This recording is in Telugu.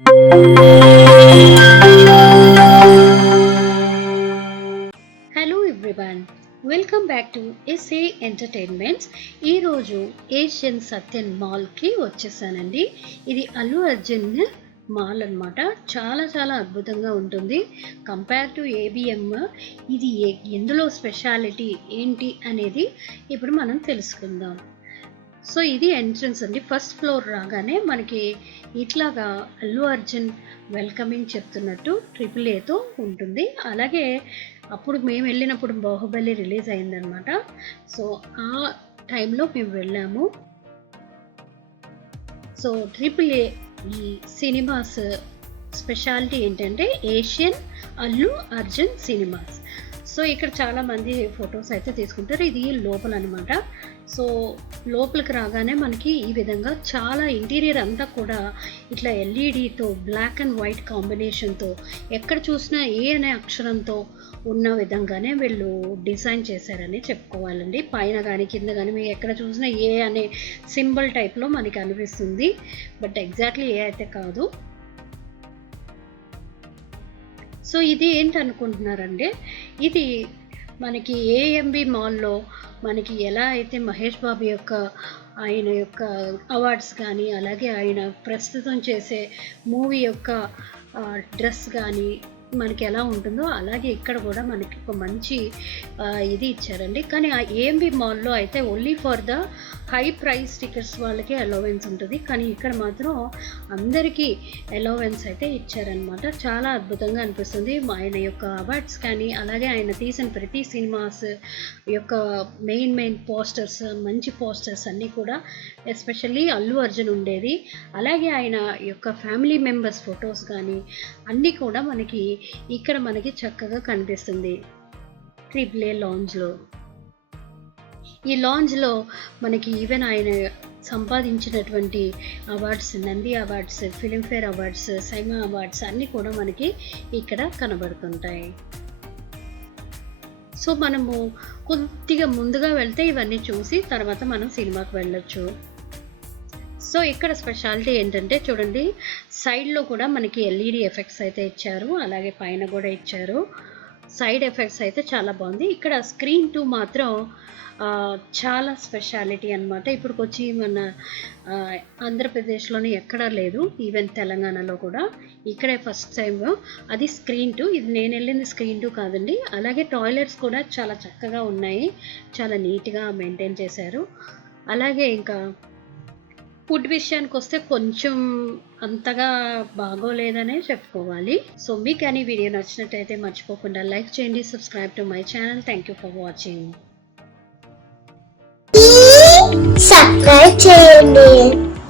Hello everyone, welcome back to SA entertainments. ఈరోజు ఏషియన్ సత్యన్ మాల్కి వచ్చేసానండి. ఇది అల్లు అర్జున్ మాల్ అనమాట. చాలా చాలా అద్భుతంగా ఉంటుంది కంపేర్ టు ఏబిఎం. ఇది ఎందులో స్పెషాలిటీ ఏంటి అనేది ఇప్పుడు మనం తెలుసుకుందాం. సో ఇది ఎంట్రన్స్ అండి. ఫస్ట్ ఫ్లోర్ రాగానే మనకి ఇట్లాగా అల్లు అర్జున్ వెల్కమింగ్ చెప్తున్నట్టు AAAతో ఉంటుంది. అలాగే అప్పుడు మేము వెళ్ళినప్పుడు బాహుబలి రిలీజ్ అయిందనమాట. సో ఆ టైంలో మేము వెళ్ళాము. సో AAA ఈ సినిమాస్ స్పెషాలిటీ ఏంటంటే Asian Allu Arjun cinemas. So ఇక్కడ చాలామంది ఫొటోస్ అయితే తీసుకుంటారు. ఇది లోపల అనమాట. సో లోపలికి రాగానే మనకి ఈ విధంగా చాలా ఇంటీరియర్ అంతా కూడా ఇట్లా ఎల్ఈడితో బ్లాక్ అండ్ వైట్ కాంబినేషన్తో ఎక్కడ చూసినా ఏ అనే అక్షరంతో ఉన్న విధంగానే వీళ్ళు డిజైన్ చేశారని చెప్పుకోవాలండి. పైన కానీ కింద కానీ మీకు ఎక్కడ చూసినా ఏ అనే సింబల్ టైప్లో మనకి అనిపిస్తుంది. బట్ ఎగ్జాక్ట్లీ ఏ అయితే కాదు. సో ఇది ఏంటనుకుంటున్నారంటే, ఇది మనకి ఏఎంబి మాల్లో మనకి ఎలా అయితే మహేష్ బాబు యొక్క ఆయన యొక్క అవార్డ్స్ కానీ, అలాగే ఆయన ప్రస్తుతం చేసే మూవీ యొక్క డ్రెస్ కానీ మనకి ఎలా ఉంటుందో అలాగే ఇక్కడ కూడా మనకి ఒక మంచి ఇది ఇచ్చారండి. కానీ ఆ ఏఎంబి మాల్లో అయితే only for the high price tickets వాళ్ళకి అలౌవెన్స్ ఉంటుంది. కానీ ఇక్కడ మాత్రం అందరికీ అలౌవెన్స్ అయితే ఇచ్చారనమాట. చాలా అద్భుతంగా అనిపిస్తుంది. ఆయన యొక్క అవార్డ్స్ కానీ, అలాగే ఆయన తీసిన ప్రతి సినిమాస్ యొక్క మెయిన్ పోస్టర్స్, మంచి పోస్టర్స్ అన్నీ కూడా ఎస్పెషల్లీ అల్లు అర్జున్ ఉండేది. అలాగే ఆయన యొక్క ఫ్యామిలీ మెంబర్స్ ఫొటోస్ కానీ అన్నీ కూడా మనకి ఇక్కడ మనకి చక్కగా కనిపిస్తుంది AAA లాంజ్లో. ఈ లాంజ్లో మనకి ఈవెన్ ఆయన సంపాదించినటువంటి awards, Nandi awards, Filmfare awards, SIIMA awards అన్నీ కూడా మనకి ఇక్కడ కనబడుతుంటాయి. సో మనము కొద్దిగా ముందుగా వెళ్తే ఇవన్నీ చూసి తర్వాత మనం సినిమాకి వెళ్ళొచ్చు. సో ఇక్కడ స్పెషాలిటీ ఏంటంటే చూడండి, సైడ్లో కూడా మనకి ఎల్ఈడి ఎఫెక్ట్స్ అయితే ఇచ్చారు. అలాగే పైన కూడా ఇచ్చారు. సైడ్ ఎఫెక్ట్స్ అయితే చాలా బాగుంది. ఇక్కడ స్క్రీన్ 2 మాత్రం చాలా స్పెషాలిటీ అనమాట. ఇప్పటికొచ్చి మన ఆంధ్రప్రదేశ్లోనే ఎక్కడా లేదు, ఈవెన్ తెలంగాణలో కూడా ఇక్కడే ఫస్ట్ టైం అది స్క్రీన్ 2. ఇది నేను వెళ్ళింది స్క్రీన్ 2 కాదండి. అలాగే టాయిలెట్స్ కూడా చాలా చక్కగా ఉన్నాయి, చాలా నీట్గా మెయింటైన్ చేశారు. అలాగే ఇంకా ఫుడ్ విషయానికి వస్తే కొంచెం అంతగా బాగోలేదనే చెప్పుకోవాలి. సో మీకు కానీ వీడియో నచ్చినట్టయితే మర్చిపోకుండా లైక్ చేయండి, subscribe to my channel. Thank you for watching. Subscribe చేయండి.